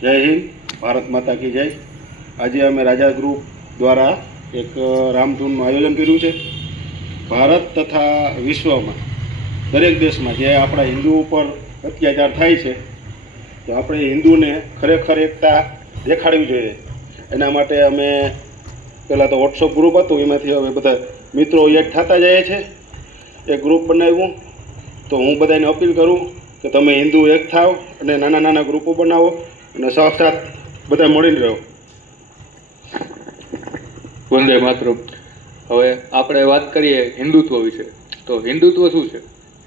જય હિન્દ, ભારત માતા કી જય। આજે અમે રાજા ગ્રુપ દ્વારા એક રામધૂનનું આયોજન કર્યું છે। ભારત તથા વિશ્વમાં દરેક દેશમાં જે આપણા હિન્દુ ઉપર અત્યાચાર થાય છે તો આપણે હિન્દુને ખરેખર એકતા દેખાડવી જોઈએ। એના માટે અમે પહેલાં તો વોટ્સઅપ ગ્રુપ હતું, એમાંથી હવે બધા મિત્રો એક થતા જાય છે, એક ગ્રુપ બનાવ્યું। તો હું બધાને અપીલ કરું કે તમે હિન્દુ એક થાવ અને નાના નાના ગ્રુપો બનાવો અને સાથ બધા મળીને રહો। વંદે માતરમ। હવે આપણે વાત કરીએ હિન્દુત્વ વિશે। તો હિન્દુત્વ શું છે?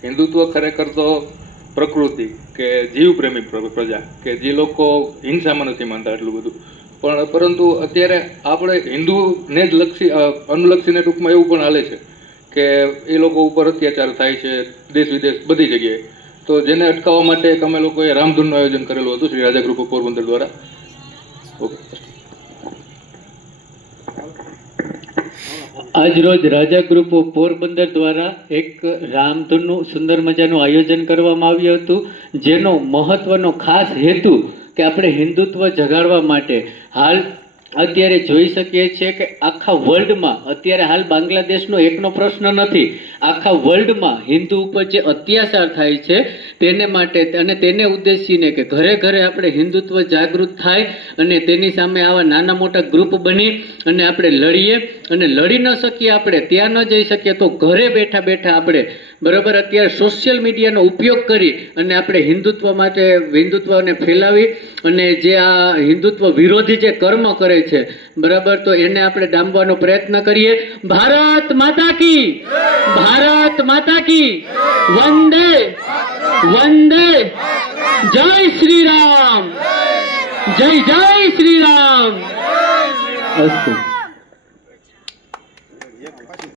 હિન્દુત્વ ખરેખર તો પ્રકૃતિ કે જીવ પ્રેમી પ્રજા કે જે લોકો હિંસામાં નથી માનતા એટલું બધું, પરંતુ અત્યારે આપણે હિન્દુને જ અનુલક્ષીને ટૂંકમાં એવું પણ હાલે છે કે એ લોકો ઉપર અત્યાચાર થાય છે દેશ વિદેશ બધી જગ્યાએ। તો જેને અટકાવવા માટે અમે લોકોએ રામધૂનનું આયોજન કરેલું હતું શ્રી રાજા ગ્રુપ ઓફ પોરબંદર દ્વારા। આજ રોજ રાજા ગ્રુપ ઓફ પોરબંદર દ્વારા એક રામધૂનનું સુંદર મજાનું આયોજન કરવામાં આવ્યું હતું, જેનો મહત્વનો ખાસ હેતુ કે આપણે હિન્દુત્વ જગાડવા માટે હાલ અત્યારે જોઈ શકીએ છીએ કે આખા વર્લ્ડમાં અત્યારે હાલ બાંગ્લાદેશનો એકનો પ્રશ્ન નથી, આખા વર્લ્ડમાં હિન્દુ ઉપર જે અત્યાચાર થાય છે તેને માટે અને તેને ઉદ્દેશીને કે ઘરે ઘરે આપણે હિન્દુત્વ જાગૃત થાય અને તેની સામે આવા નાના મોટા ગ્રુપ બની અને આપણે લડીએ। અને લડી ન શકીએ, આપણે ત્યાં ન જઈ શકીએ તો ઘરે બેઠા બેઠા આપણે બરાબર અત્યારે સોશિયલ મીડિયાનો ઉપયોગ કરી અને આપણે હિન્દુત્વને ફેલાવી અને જે આ હિન્દુત્વ વિરોધી જે કર્મ કરે છે બરાબર, તો એને આપણે ડામવાનો પ્રયત્ન કરીએ। ભારત માતા કી, ભારત માતા કી, વંદે વંદે, જય શ્રી રામ, જય જય શ્રી રામ। અસ્તુ।